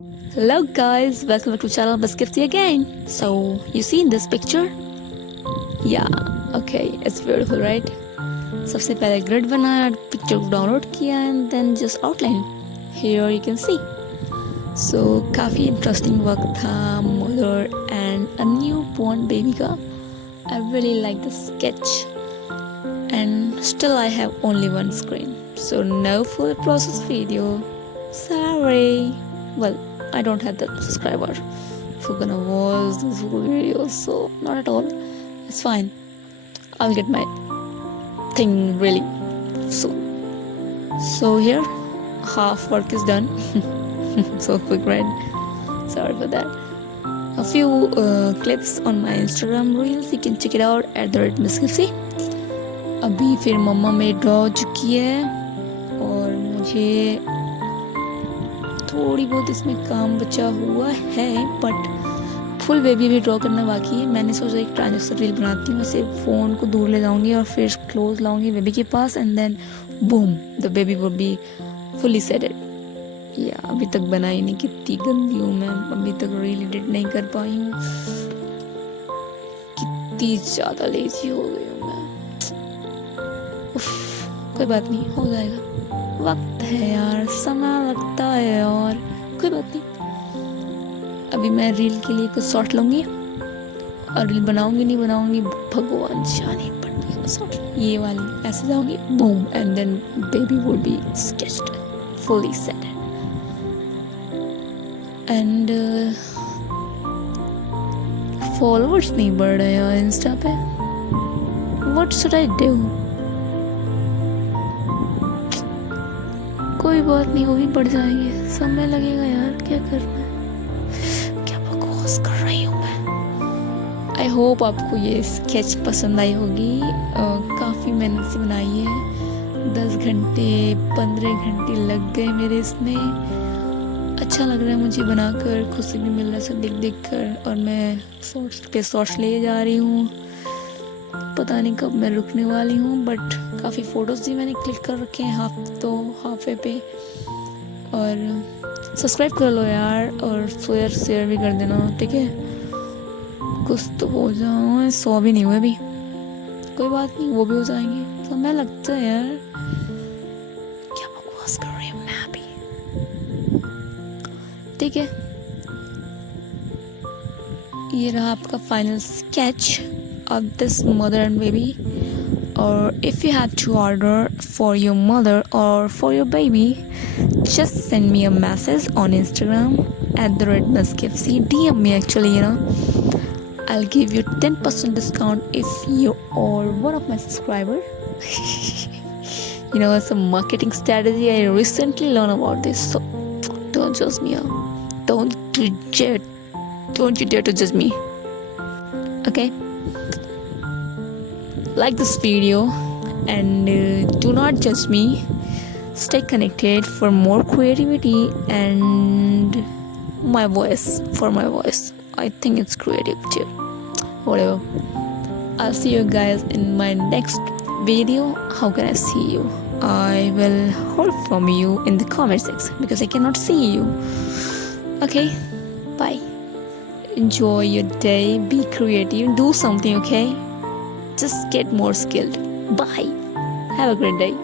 Hello guys, welcome back to channel Baskifty again. So you see in this picture? Yeah, okay, it's beautiful, right? सबसे पहले grid बनाया, picture को download किया and then just outline. Here you can see. So काफ़ी interesting वक्त था mother and a newborn baby का. I really like the sketch and still I have only one screen. So no full process video. Sorry. Well, I don't have that subscriber who gonna watch this whole video, so not at all. It's fine. I'll get my thing really soon. So here, half work is done. So quick, right? Sorry for that. A few clips on my Instagram reels. You can check it out at the @MissKipsy. अभी फिर मम्मा मेरी draw हो चुकी है और मुझे थोड़ी बहुत इसमें काम बचा हुआ है, बट फुल बेबी भी ड्रॉ करना बाकी है. मैंने सोचा एक ट्रांजेक्शन रील बनाती हूँ, ऐसे फ़ोन को दूर ले जाऊँगी और फिर क्लोज लाऊँगी बेबी के पास and then boom the baby would be fully settled. या अभी तक बनाई नहीं, कितनी गंदी हूँ मैं, अभी तक रील एडिट नहीं कर पाई हूँ, कितनी ज़्यादा लेजी हो गई हूँ मैं. कोई बात नहीं, हो जाएगा. वक्त है यार, समय लगता है यार, कोई बात नहीं. अभी मैं रील के लिए कुछ शॉट लूँगी और रील बनाऊँगी नहीं बनाऊँगी भगवान जाने, बट शॉट ये वाली ऐसे जाऊँगी boom and then baby will be sketched fully seated and followers नहीं बढ़ रहे यार इंस्टा पे. What should I do? कोई बात नहीं, वो भी बढ़ जाएंगे, समय लगेगा यार, क्या करना है, क्या बकवास कर रही हूँ मैं. आई होप आपको ये स्केच पसंद आई होगी. काफ़ी मेहनत से बनाई है, 10 घंटे 15 घंटे लग गए मेरे इसमें. अच्छा लग रहा है मुझे बनाकर, खुशी भी मिल रहा है सब देख देख कर. और मैं शॉर्ट्स पे शॉर्ट्स ले जा रही हूँ, पता नहीं कब मैं रुकने वाली हूँ, बट काफ़ी फ़ोटोज़ भी मैंने क्लिक कर रखे हैं हाफ वे पे. और सब्सक्राइब कर लो यार, और शेयर भी कर देना, ठीक है. कुछ तो हो जाओ, 100 भी नहीं हुए अभी, कोई बात नहीं, वो भी हो जाएंगे. समय लगता है यार, क्या बकवास कर रही हूँ मैं अभी, ठीक है. ये रहा आपका final sketch of this mother and baby. Or if you have to order for your mother or for your baby, just send me a message on Instagram @MissKipsy. DM me actually, I'll give you 10% discount if you are one of my subscribers. It's a marketing strategy. I recently learned about this, so don't judge me out. Don't you dare to judge me. Okay? Like this video and do not judge me. Stay connected for more creativity and my voice. I think it's creative too. Whatever. I'll see you guys in my next video. How can I see you? I will hear from you in the comment section because I cannot see you. Okay? Bye. Enjoy your day. Be creative. Do something, okay? Just get more skilled. Bye. Have a great day.